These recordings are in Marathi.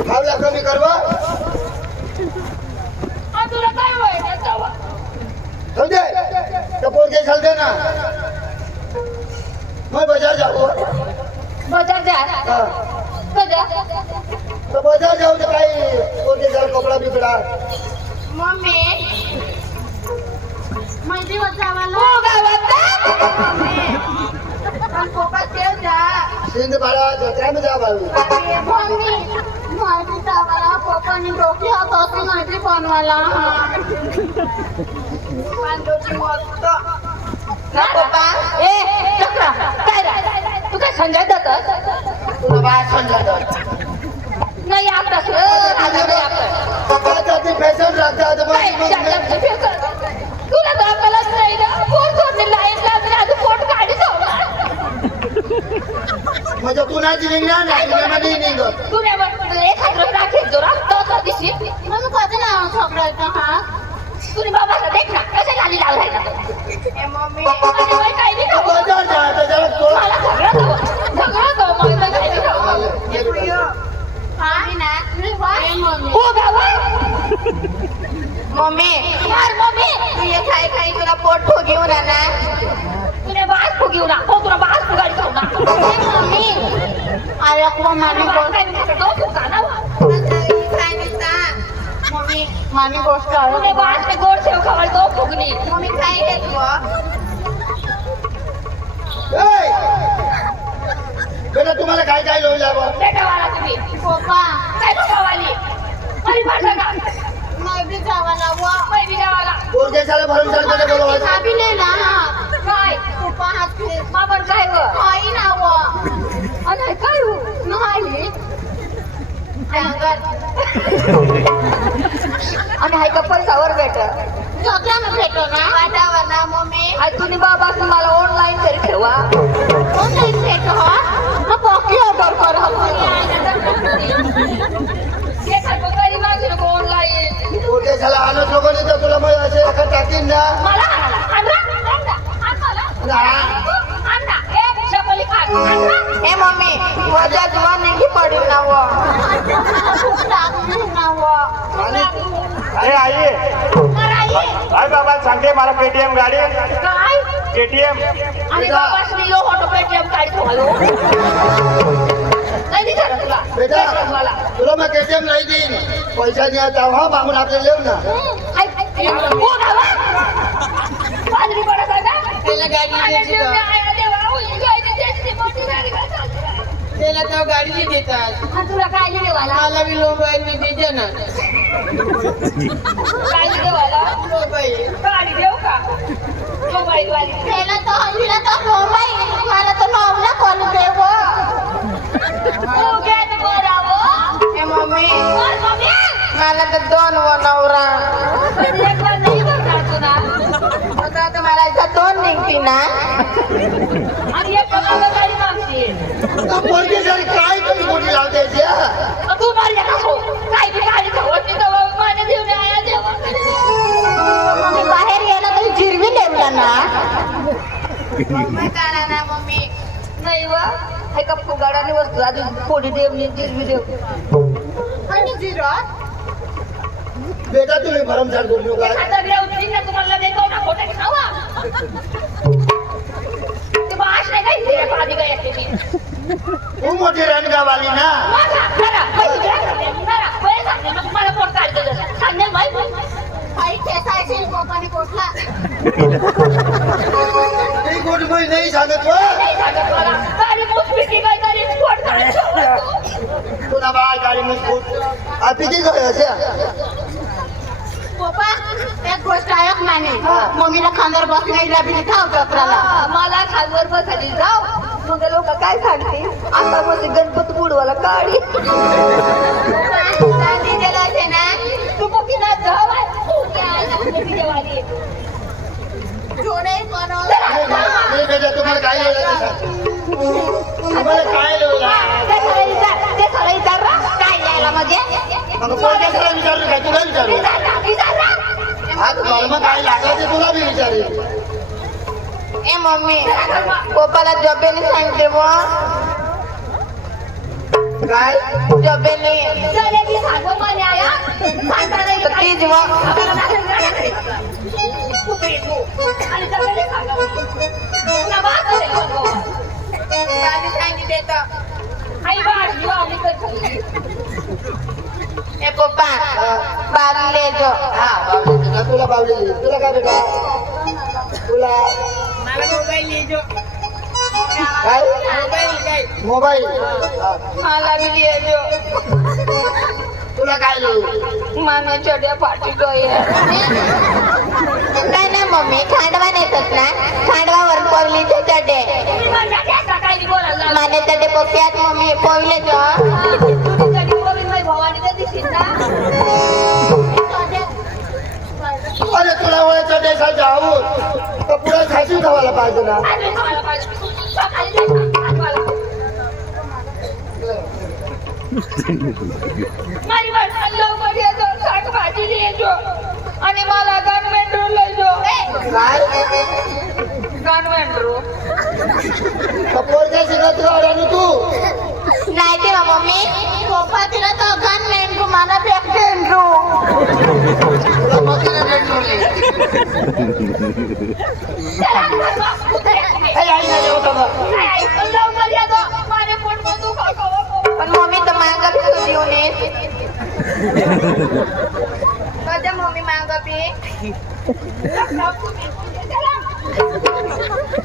भावला कमी करवा तुला काय व्हायचं जावा समझे तो पोरगे चलते ना मैं बाजार जाऊ बाजार जा कजा तो बाजार जाऊ तो काही पोरगे जरा कपडा बिपडा मम्मी माझी वजावाला हो गावात पण कोपा देव जा सिंध बाळा जत्रा में जा बाबू मम्मी माझी जावाला कोपानी डोकी होत होती माझी बनवाला पांडोची मस्त ना कोपा ए चक्रा काय रे तू काय संजय दत्त तुला बाय समजा दर नाही आपला राजा नाही आपण काय जाती फॅशन राखता तुला दाखवलंच नाही ना कोण कोणती लाईन लागली आता पोट काढी जाऊ म्हणजे तू नाही निघणार नाही निघत तुझ्यावर एक हजार राखेल जो राखतो दिशी मग कसं नाव छोकरायचं हा तुझी बाबाला देख ना कशा गाली लावलाय ना मम्मी काही नाही खाऊ बाजार जा जरा तो मला सगळं तो मला काही नाही खाऊ हो गावा मम्मी यार मम्मी तू ये खाई खाई तुला पोट फुगीऊन ना तुला बास फुगीऊन हो तुला बास फुगाडी खाऊ ना मम्मी अरे को मामी तो फुगा ना मम्मी मामी गोष्ट आहे तुला बास पे गोड सेव खावाय तो फुगनी मम्मी खाई घे तू बेटा तुम्हाला काय काय लोन लागो बेटा वाला तुम्ही पप्पा काय पप्पावाली अरे भाषा का मैं भी जावाला वो मैं भी जावाला पोरगे साला भरून चाल करे बोलवा अभी ले ना काय पप्पा हात पे बाबर काय व आई ना वो अरे काय हो नाही आणि हाय का पैसावर भेट चोकला में भेटो ना वाटावर ना मम्मी आज तुम्ही बाबा मला ऑनलाइन तरी ठेवा ऑनलाइन भेटो हा मग बाकी ऑर्डर कर पोरगे साला आणत लोक नाही तर तुला मग असे एका टाकीन ना ए मम्मी वजा जुवा नाही पडू ना वो अरे आई आई बाबा सांगते मला पेटीएम गाडी पेटीएम आणि बाबासनी यो ऑटो पेटीएम गाडी ठेवालो नाही दिसत तुला बेटा तुला मग केटीएम नाही देईन पैसा द्या तेव्हा मागून आपल्याला येऊ ना हो गावा पादरी पडत आहे ना त्याला गाडी द्यायची त्याला तो गाडी देतात तुला काय देवाला मला बी मोबाईल मी देते ना काय देवाला मोबाईल गाडी देऊ का मोबाईल वाली त्याला तो मोबाईल मला तो नवला कोण देव तू घे बरावं ए मम्मी मम्मी मला तर दोन व नवरा नाही बघा तुला आता तर मला इथं दोन निघती ना आणि एक कमाला गाडी मागते पोरगे साली काय तुम्ही मोठी लावते तू मारल्या नको काय बी गाडी खवती तर माझ्या देवने आया देवा मम्मी बाहेर गेला तरी जिरवी नेमला ना मम्मी काढा ना मम्मी नाही वा हे का फुगाडाने वस्तू अजून फोडी देवली जिरवी देव आणि जिरा बेटा तुम्ही भरमसाठ बोलू काय आता ग्रेवती ना तुम्हाला देतो ना खोटे खावा ते बाश नाही काही दिले पादी काय येते मी तू मोठी रणगावाली ना माझा करा पैसे मग मला पोट काढतो सांगेल बाई काही केसायचे कोपाने कोटला ती गोड मी नाही सांगत व नाही सांगत मला गाडी मुसपिटी काय तरी पोट काढतो तुला बाय गाडी मजबूत आपली ती काय असे पप्पा एक गोष्ट आहे माने मम्मीला खांद्यावर बसण्याला बी खाऊ जत्राला मला खांद्यावर बसायला जाऊ मग लोक काय सांगते आता म्हणजे गणपती बुडवाला काढी ना तू पकी ना जाऊ नाही बेटा तुम्हाला काय तुम्हाला काय ते सगळं विचार काय यायला म्हणजे मग पोरगे साला विचारलं काय तुला विचारू हा मग काय लागलं ते तुला बी विचारेल ए मम्मी पप्पाला जॉबेने सांगते व काय चपेली जलेबी सांगो म्हणे आया सांगता नाही तर तीच मग कुत्री तू आणि जलेबी सांगो तुला बात आहे सांगो आणि सांगितले तर आई बाळ जीवा आली कधी ए पप्पा बाबले जो हा बावली तुला तुला बावली तुला काय बेटा तुला मला मोबाईल ये जो काय मोबाईल काय मोबाईल मला भी ये जो तुला काय लिहू माने छोट्या पाठी डोळे काय नाही मम्मी खांडवा नेतात ना खांडवावर पवलीचे चढे सकाळी बोलायला माने चढे पोक्यात मम्मी पवले जो कधी बोलून माझी भवानी तर दिसतील ना अरे तुला वळायचा देशात जाऊ तर पुढे खाशी खावायला पाहिजे ना आणि खायला पाहिजे. सकाळी जायचं, आज मला. माझी बायको लवकर येतो शाकभाजी येतो आणि मला गनमेंड्रू लय जो काय गनमेंड्रू पोरच्या शिकत आणि तू नाही ते मम्मी पप्पा तिला तो गन मेंढरू मला पेंढरू तुला मशीने भेटली आई नाही होता लवकर येतो माझे पोट मधू पण मम्मी तर मांगा भी तुझी होणे कधी मम्मी मांगा भी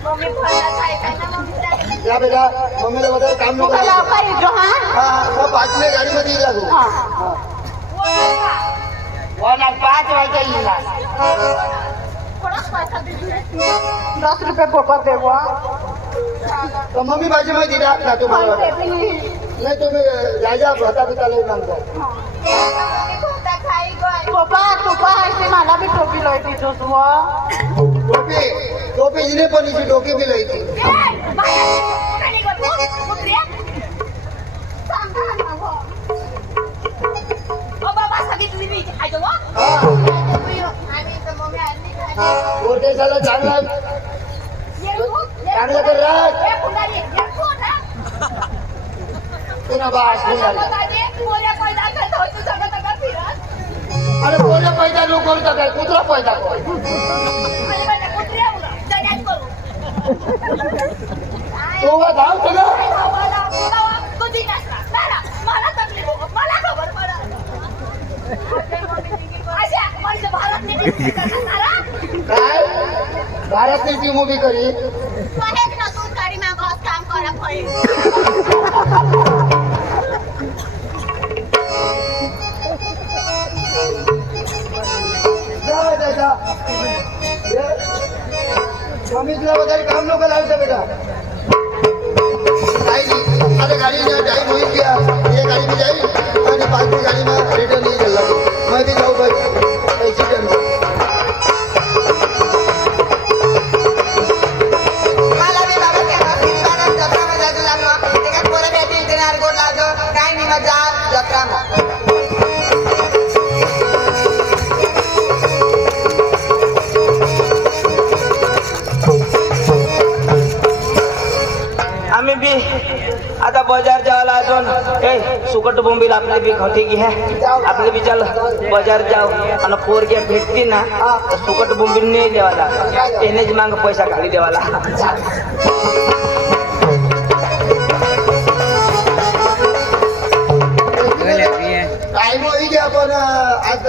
मम्मी फळा खायचा ना मम्मी या बेटा मम्मीला वगैरे काम नको तुला लवकर येतो हा हा पाचले गाडीमध्ये येईल लागू वाला 5 वाजता येईल 10 रुपये पप्पा देवा तर मम्मी माझी माहिती द्या ना तुम्हाला नाही तुम्ही राजा भता पिता लई मागता पप्पा पप्पा ऐसे मला भी टोपी लय तिथोस टोपी टोपी हिने पण हिची डोकी बी लई ती कोरटेशाला चांगला चांगलं कर राज पुन्हा बास अरे कोण्या पैदा नको करू काय कुत्रा पैदा कर तो धाव तुला काय भारत ती मूवी करी मम्मी तुला वगैरे काम नको लावतं बेटा काही आता गाडी टाइम होईल क्या ये गाड़ी में जाई आणि बाकी गाड़ी में रिटर्न नहीं चल रहा मैं भी जाऊँ भाई ऐसी करना मला बी बाबा त्या जत्रा मध्ये जायचं लागलं ते काय पोरं भेटतील ते नारगोड लावतो काय नाही मजा जत्रा आम्ही बी आता बाजार जावला अजून ए सुकट बोंबील आपले बी खटे की है आपले बी चल बाजार जाव आणि पोरग्या भेटती ना तर सुकट बोंबील नाही देवाला त्यानेच मांग पैसा खाली देवाला टाइम होईल की आपण आज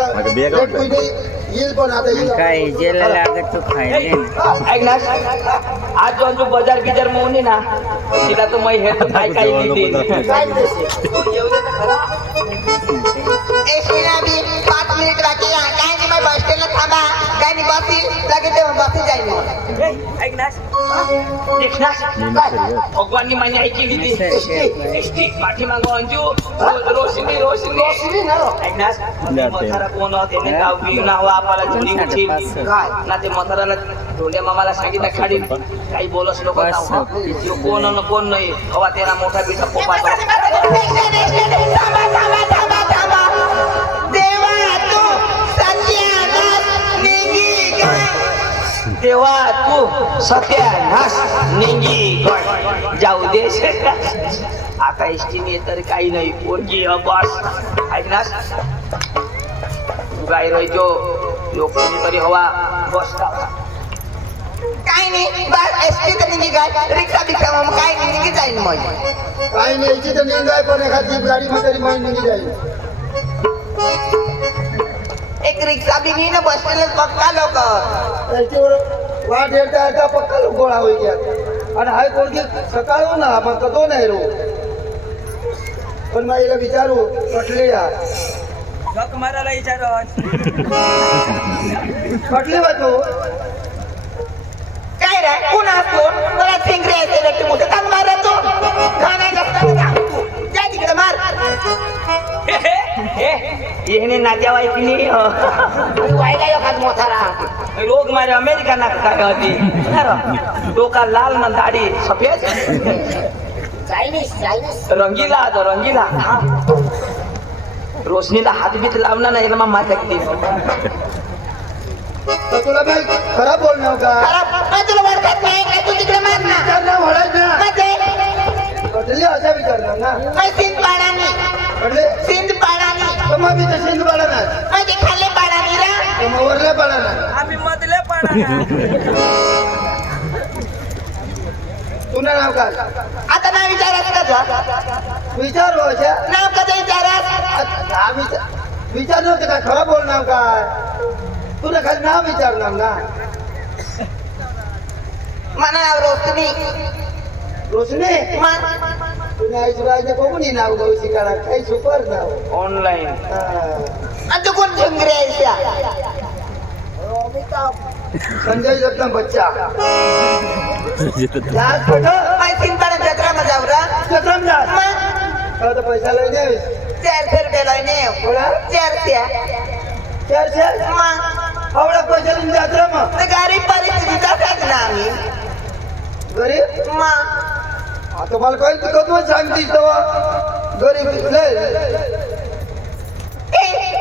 येईल पण आता येईल काय जेला लागत तो खायले ना ऐक ना आज जो बाजार गिजार मोनी ना तिला तर मै हे तर काय काय देते काय देते? एसटीला बी 5 मिनिट बाकी आहे काय नाही मैं बस स्टँडला थांबा काय नाही बसी लगे ते बसी जाईल ऐक ना देख ना भगवाननी माझी ऐकली ती एसटी पाठीमागं अंजू रोशनी रोशनी रोशनी ना ऐक ना म्हातारा कोण त्याने गाव बी नाव आपल्याला जोडी उठील ना ते म्हाताराला धोंड्या मामाला सांगितलं खाडी काही बोलस लोक कोण न कोण नाही हवा त्याला मोठा बिटा पोपा तेव्हा तू सत्यानाश नाश निंगी गड जाऊ दे आता एसटीने तर काही नाही पोरगी बस ऐक ना गाय राहायचो लोक कोणीतरी हवा बस काय नाही बस एसटी तर निघी काय रिक्षा बिक्षा मग काय नाही निघी जाईन मग काही नाही याची तर निघाय पण एखादी गाडी मध्ये माहिती निघी जाईल. एक रिक्षा बी नाही ना बस स्टँड पक्का लोक त्याच्यावर वाट येता पक्का लोक गोळा होई गया आणि हाय पोरगी सकाळ हो ना मग कतो नाही रो पण मला विचारू पटले या झक मारायला विचारत पटले बा तू काय रे कोण असतो मला थिंगरे असेल रे तू मोठं काम मारतो गाणं गाता जा तिकडे मार येणे नातेवाईकनी व्हायला एखाद मोठा राहा लोक मारे अमेरिका ना काय होती डोका लाल ना दाढी सफेद चायनीज रंगीला आता रंगीला रोशनीला हातबीत लावणार नाही ना मग तर तुला मी खराब बोलणार का तुला वाटत नाही काय तू तिकडे मार ना विचारणार म्हणायच ना पटले असा विचारणार ना सिंध पाडानी पटले सिंध पाडानी तर मग मी तर सिंध पाडणार म्हणजे खाल्ले पाडानी रा तर मग वरल्या पाडणार आम्ही मधले पाडा तुला नाव काय आता नाव विचारायचं का विचारू अशा नाव कधी विचारास नाव विचार नव्हतं काय खरं बोलणार काय तुला खाली नाव विचारणार ना मला नाव रोशनी रोशनी तुम्ही आईसुरायचं बघून ही नाव गाऊ शिकायला काही सुपर नाव ऑनलाईन तू कोण ठिंगरे आहेस संजय दत्ता बच्चा लाज पटो सिंध पाडा जत्रा जाऊ रा चक्रम लाज मग तर पैसा लय दे 400 रुपये लाईने बोला 400 400 मग आवडा पैसा देऊन जात्रा मग गरीब परिस्थितीचा काच ना आम्ही गरीब मग आता मला काही तू कधीच सांगतीस तेव्हा गरीब लय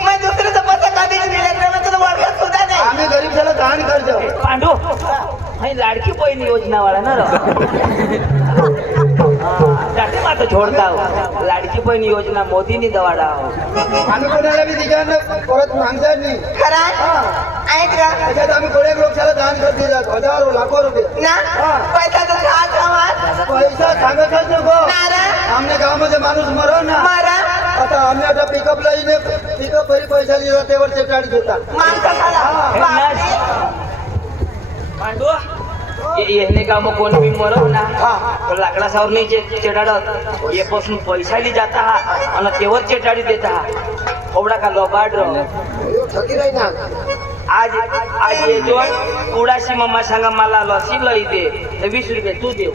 मग दुसऱ्याचा पैसा कधी मिळत नाही तुला ओळखत सुद्धा नाही आम्ही गरीब झाला दान करतो पांडू नाही लाडकी बहीण योजना वाला ना जाते मात्र छोड़ता हो लाडकी बहीण योजना मोदी ने दवाडा हो आम्ही कोणाला बी दिगानं परत मागणार नाही खरा ऐक रा त्याच्यात आम्ही कोण्या लोकांना दान करते जात हजारो लाखो रुपये ना पैसा तर खात आवाज पैसा सांगतच नको नारा आमच्या गावामध्ये माणूस मरो ना मारा आता आम्ही आता पिकअप लाईन पिकअप भरी पैसा दिला त्यावर चेटाळी घेतात माणसाला पांडू येणे का मग कोण बी मरव ना तर लाकडा सावर नाही चेटाडत ये पासून पैसा ली जाता आणि तेवर चेटाडी देता एवढा का लोबाड ठकी राही ना आज आज ये जो उडाशी मम्मा सांगा मला लसी लई दे 20 रुपये तू दे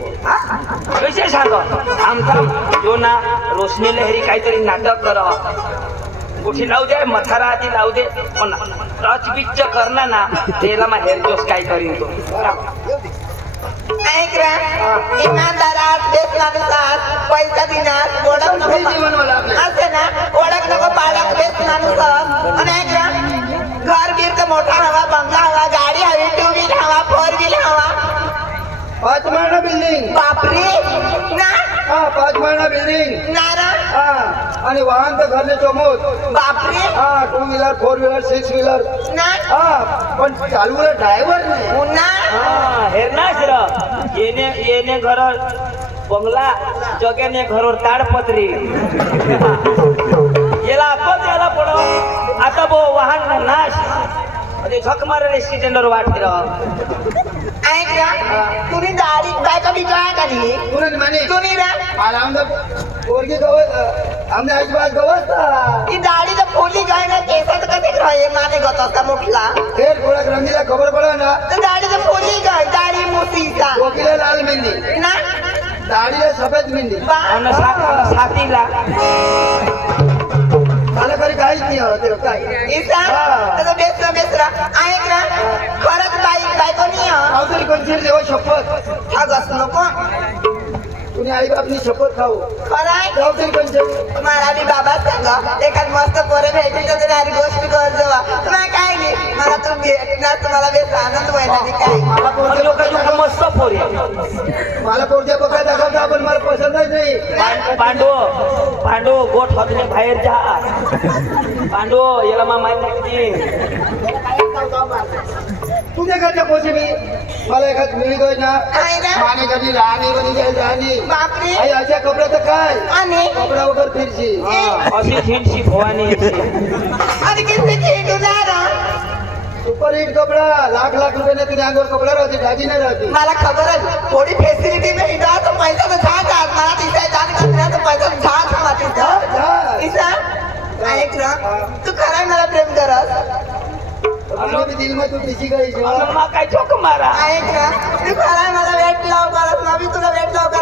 कैसे सांग आमचा जो ना रोशनी लहरी काहीतरी नाटक कर कुठे लावू दे मथारा आधी लावू दे पण टच बिच करणार ना त्याला मग हेअर जोस काय करीन तो ऐक रा इमानदारात देशनानुसार पैसा दिनात ओळख नको जीवनवाला आपल्या असे ना ओळख नको पाडक देशनानुसार आणि ऐक रा घर बीर का मोठा हवा बंगला हवा गाडी हवी 2 व्हील हवा 4 व्हील हवा 5 महिना बिल्डिंग बापरे ना हा 5 महिना बिल्डिंग नारा हा आणि वाहन तर घरले चोमोत बापरे हा 2 व्हीलर 4 व्हीलर 6 व्हीलर ना हा पण चालवला ड्रायव्हर नाही पुन्हा हेर ना सर येणे घर बंगला जगेने घरोर ताडपत्री याला आपण याला पडो आता बो वाहन नाश म्हणजे झक मारले स्टेशनवर वाटते ऐक रा तुम्ही दाढी बायका बी काय करी पुरण माने तुम्ही रा मला आमदा पोरगी गवत आमने आजूबाज गवत ही दाढी तर फुली काय ना केसात कधी राहे माने गत असता मोठला फेर थोड़ा रंगीला खबर पड़ा ना तर दाढी तर फुली काय दाढी मोठीचा वकीला लाल मेहंदी ना दाढीला सफेद मेहंदी आणि साथीला मला कधी काहीच नाही हवं ते काय इसा तर बेसरा ऐक रा खरंच बायको नाही अवतरी कोणची देवा शपथ ठगस नको तुम्ही आई बापनी शपथ खाऊ खरं आहे जाऊ तरी पंचायत मला बी बाबा सांगा एखाद मस्त पोरं भेटली तर अरे गोष्टी कर जेव्हा तुला काय नाही मला तू भेटणार तुम्हाला बेस आनंद व्हायला नाही काय लोक मस्त पोरी आहे. मला पोरच्या पकडा दाखवता पण मला पसंतच नाही पांडू गोठ होतले बाहेर जा पांडू याला मा माहित नाही तुझ्या घरच्या पोचे मी मला एखाद मिळी गय ना काय रे? माने कधी राहणी बनी जाईल राहणी बापरे आई अशा कपड्याचं काय आणि कपडा वगैरे फिरशी अशी हिंडशी भवानी आणि किती चिडणार सुपर हिट कपडा लाख लाख रुपये तुझ्या अंगावर कपडा राहते दाजी नाही राहते मला खबर आहे थोडी फॅसिलिटी में इधर तो पैसा तो झाला मला तिथे जाण करण्याचा तो पैसा झाला मला तिथं इसा ऐक ना तू खरं मला प्रेम करत हमने भी दिल में तू किसी का इशारा मा काय चोक मारा ऐक ना तू खरं मला वेट लाव करत ना मी तुला वेट लाव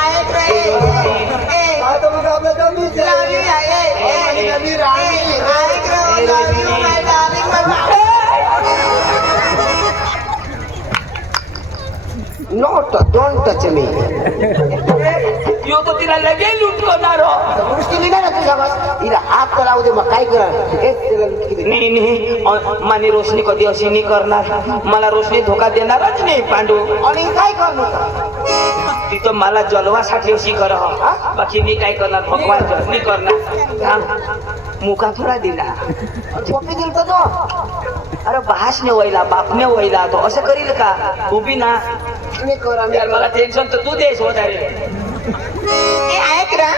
ऐक रे आता मग आपलं कमीच लव यू कमी राहणी ऐक रे love you my darling my Not, don't touch me. यो तो तिला लगे लुटणार गोष्टी निघा ना तुझ्या बस हिला हात करावं दे मग काय करा नाही माने रोशनी कधी अशी नाही करणार मला रोशनी धोका देणारच नाही पांडू आणि काय करणार तिथं मला जलवासाठी अशी कर बाकी मी काय करणार भगवान जलनी करणार मुका थोडा दिला झोपी दिल तर तो अरे बासने वैला बापने वैला तो असं करील का उभी ना तुम्ही करा यार मला टेन्शन तर तू देस होत रे ऐक ना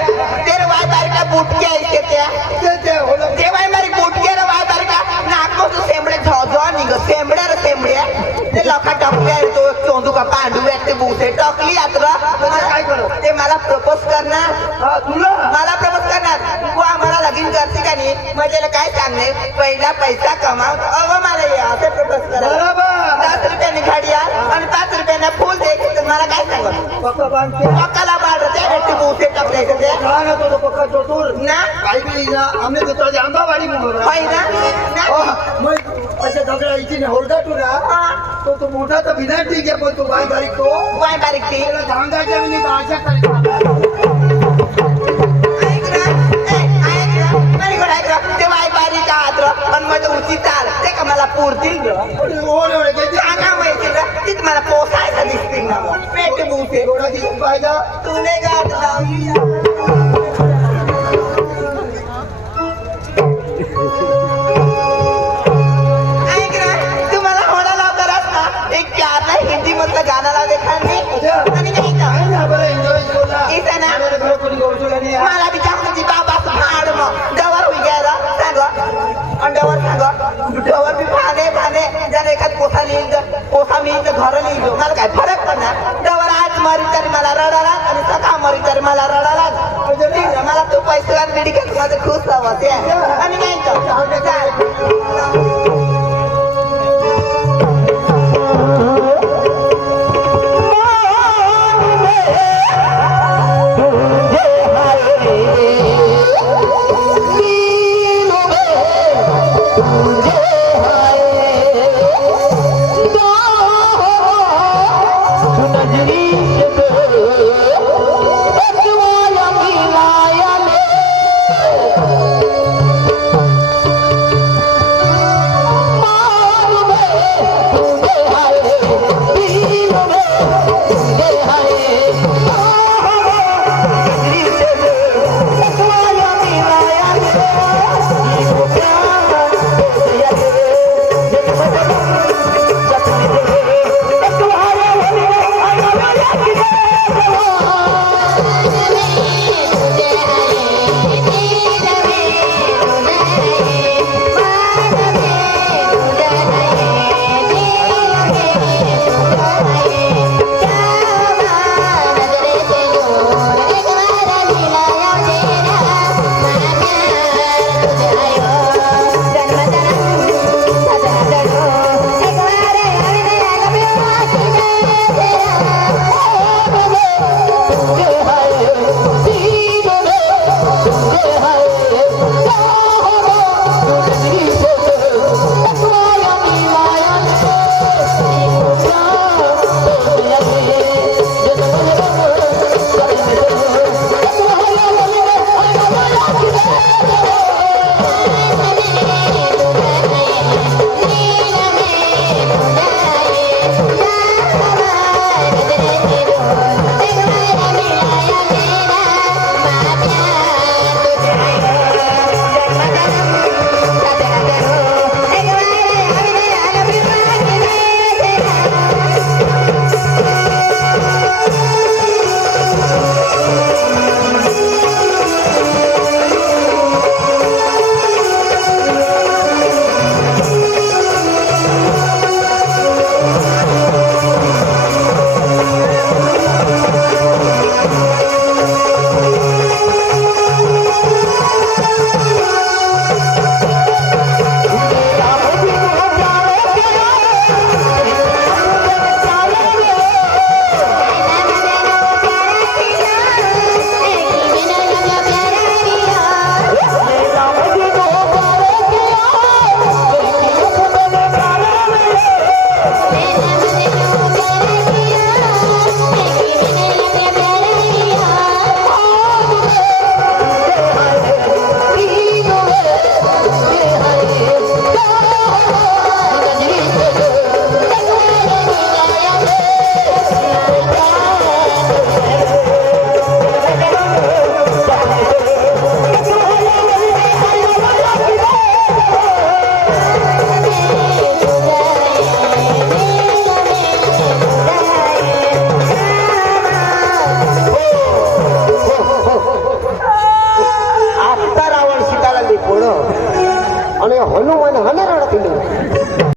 तेरे वाय बार का बुटके ऐके त्या ते वाय मारी बुटके रे वाय बार का नाको तो सेमडे झो निघ सेमड्या रे सेमड्या ते लोका टपल्या तो चोंदू का पांडू व्यक्ती बुसे टकली यात्रा काय करू ते मला प्रपोज करणार हा तुला मला प्रपोज करणार तू आम्हाला लगीन करते का नाही मग त्याला काय सांगणे पहिला पैसा कमाव अगं मला हे असं प्रपोज करा बरोबर 10 रुपयाने गाडी आण आणि 5 रुपयाने फुल दे तर मला काय सांगत पक्का बांधते पक्काला बाळ त्या व्यक्ती बुसे टकले ते कहा ना तो पक्का चोटूर ना काही भी ना हमने तो तुझे आंबावाडी में होगा पहिला ना मग अच्छा दगडा इथे होल्डा तू ना तो मोठा तर बिना ठीक आहे पण तो बाई बारीक तो वाय बारीक ती त्याला धांगाच्या मी आशा करतो ऐक ना नाही गो ऐक ते वाय बारीक आद्र पण माझं उचित चाल ते का मला पुरतील सांगा माहिती ना तीच मला पोसायचं दिसतील ना पेट बुसे एवढा दिसून पाहिजे तुने गाठ लावली